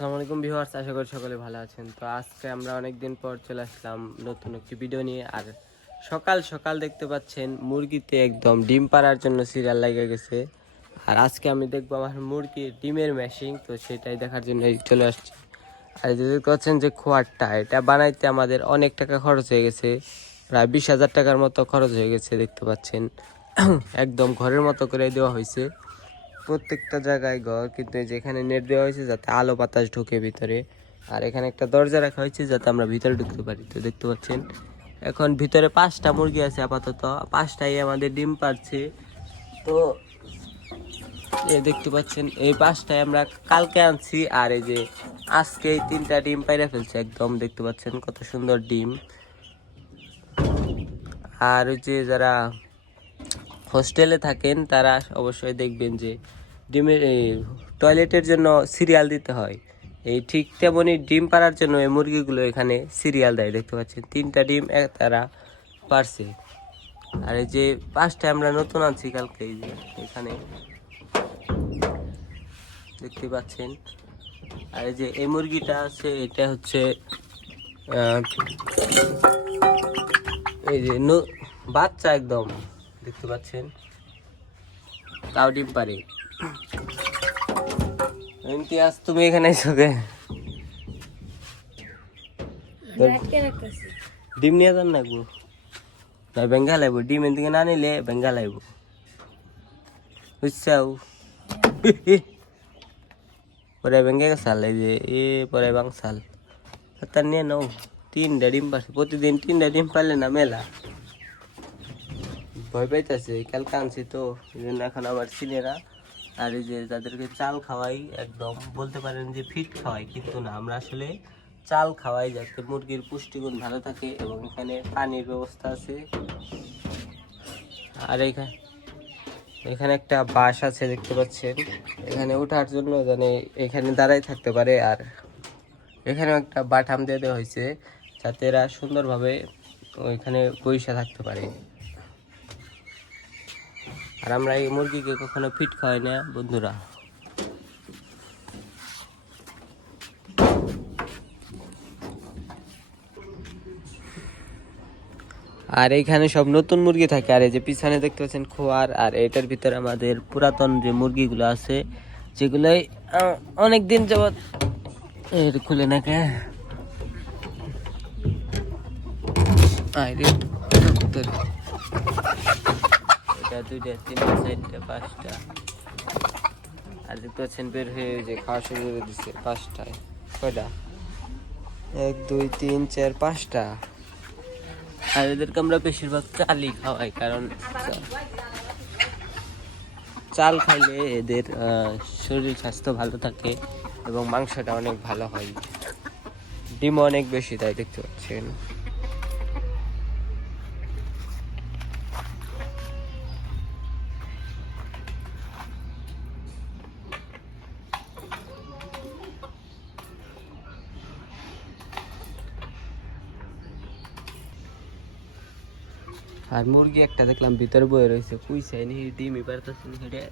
আসসালামু আলাইকুম ভিউয়ার্স, আশা করি সকলে ভালো আছেন। তো আজকে আমরা অনেক দিন পর চলে আসলাম নতুন একটি ভিডিও নিয়ে। আর সকাল সকাল দেখতে পাচ্ছেন মুরগিতে একদম ডিম পাড়ার জন্য সিরিয়াল লেগে গেছে। আর আজকে আমি দেখবো আমার মুরগির ডিমের মেশিং, তো সেটাই দেখার জন্য চলে আসছি। আর যে দেখতে পাচ্ছেন যে খোয়ারটা, এটা বানাইতে আমাদের অনেক টাকা খরচ হয়ে গেছে, প্রায় 20,000 টাকার মতো খরচ হয়ে গেছে। দেখতে পাচ্ছেন একদম ঘরের মতো করে দেওয়া হয়েছে প্রত্যেকটা জায়গায় ঘর, কিন্তু যেখানে নেট দেওয়া হয়েছে যাতে আলো বাতাস ঢোকে ভিতরে। আর এখানে একটা দরজা রাখা হয়েছে যাতে আমরা ভিতরে ঢুকতে পারি। তো দেখতে পাচ্ছেন এখন ভিতরে 5টা মুরগি আছে, আপাতত 5টাই আমাদের ডিম পারছে। তো দেখতে পাচ্ছেন এই 5টাই আমরা কালকে আনছি, আর এই যে আজকে এই 3টা ডিম পাইরা ফেলছে। একদম দেখতে পাচ্ছেন কত সুন্দর ডিম। আর ওই যে যারা হোস্টেলে থাকেন তারা অবশ্যই দেখবেন যে ডিমের এই টয়লেটের জন্য সিরিয়াল দিতে হয়। এই ঠিক তেমনই ডিম পাড়ার জন্য এই মুরগিগুলো এখানে সিরিয়াল দেয়। দেখতে পাচ্ছেন 3টা ডিম তারা পারছে। আর এই যে 5টা আমরা নতুন আনছি কালকে, এই যে এখানে দেখতে পাচ্ছেন। আর এই যে এই মুরগিটা আছে, এটা হচ্ছে এই যে বাচ্চা একদম দেখতে পাচ্ছেন, তাও ডিম পারে। ইমতিয়াজ, তুমি এখানে এসো কে? ডিম নিয়ে যান না গো, না বেঙ্গা লাইব। ডিম এদিকে না নিলে বেঙ্গা লাইব, বুঝছাও? পরে বেঙ্গে গেছাল, এই যে পরে বাংসাল তার নিয়ে নাও। 3টা ডিম পারছে, প্রতিদিন 3টা ডিম পারলে না মেলা। ভয় পাইতেছে, কালকে আনছি তো এই জন্য এখন আবার সিনেরা। আর এই যে তাদেরকে চাল খাওয়াই, একদম বলতে পারেন যে ফিট খাওয়াই, কিন্তু না, আমরা আসলে চাল খাওয়াই যাতে মুরগির পুষ্টিগুণ ভালো থাকে। এবং এখানে পানির ব্যবস্থা আছে। আর এখানে একটা বাস আছে দেখতে পাচ্ছেন, এখানে ওঠার জন্য মানে এখানে দাঁড়াই থাকতে পারে। আর এখানেও একটা বাটাম দিয়ে দেওয়া হয়েছে যাতে এরা সুন্দরভাবে ওইখানে বসে থাকতে পারে। আর আমরা এই মুরগিকে কখনো ফিট খাওয়াই না বন্ধুরা। আর এইখানে সব নতুন মুরগি থাকে। আর এই যে পিছনে দেখতে পাচ্ছেন খোয়ার, আর এটার ভিতরে আমাদের পুরাতন যে মুরগিগুলো আছে, যেগুলোই অনেক দিন যাবৎ খুলে না কে এটা 2টা 3টা 4টা 5টা। আর দেখতে পাচ্ছেন বের হয়ে যে খাওয়া শুরু করে দিচ্ছে 5টায়। কয়টা? 1 2 3 4 5টা। আর এদেরকে আমরা বেশিরভাগ চালই খাওয়াই, কারণ চাল খাইলে এদের শরীর স্বাস্থ্য ভালো থাকে এবং মাংসটা অনেক ভালো হয়, ডিম অনেক বেশি দেয়। দেখতে পাচ্ছেন আর মুরগি একটা দেখলাম ভিতরে বয়ে রয়েছে, কুইছে নি ডিমই পারতেছে না হেডে।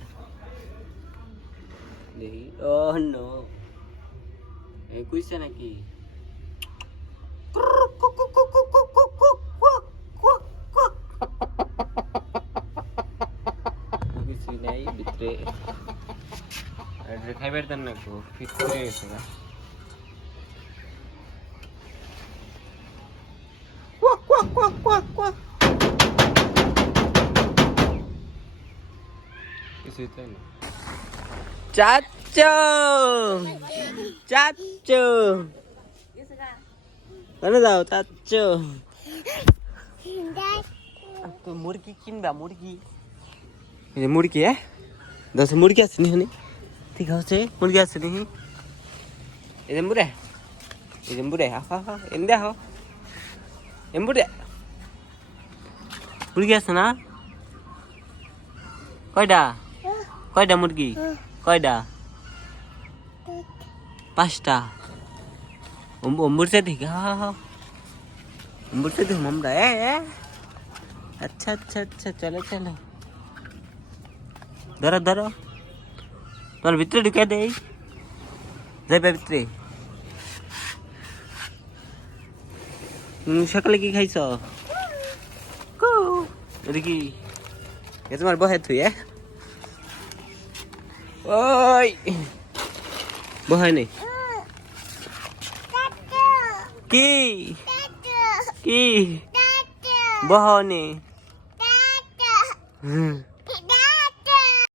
দেখি, ও নো, এই কুইছে নাকি? কিছুই নাই ভিতরে। খাইবার দেন না গো, ফিট করে গেছে না। কিছুই তো না। চাচু, চাচু, কেন যাও চাচু? মুরগি কিনবা? মুরগি, মুরগি, হ্যাঁ 10 মুরগি আছে নি? ঠিক আছে, মুরগি আছে নি? এমবুরে, এমবুরে, হা এমদে হো, এমবুরে মুরগি আছে না? কয়টা? কয়টা মুরগি? কয়টা? 5টা। অম্বুরছে ঠিক, হা অম্বুরছে ঠিক আমরা। আচ্ছা আচ্ছা আচ্ছা, চলো চলো, ধরো ধরো, তোর ভিতরে ঢুকে দেই। যাই ভিতরে। সকালে কি খাইছ? এটা কি তোমার বহে তুই? ওই বহে নেই কি কি বহনে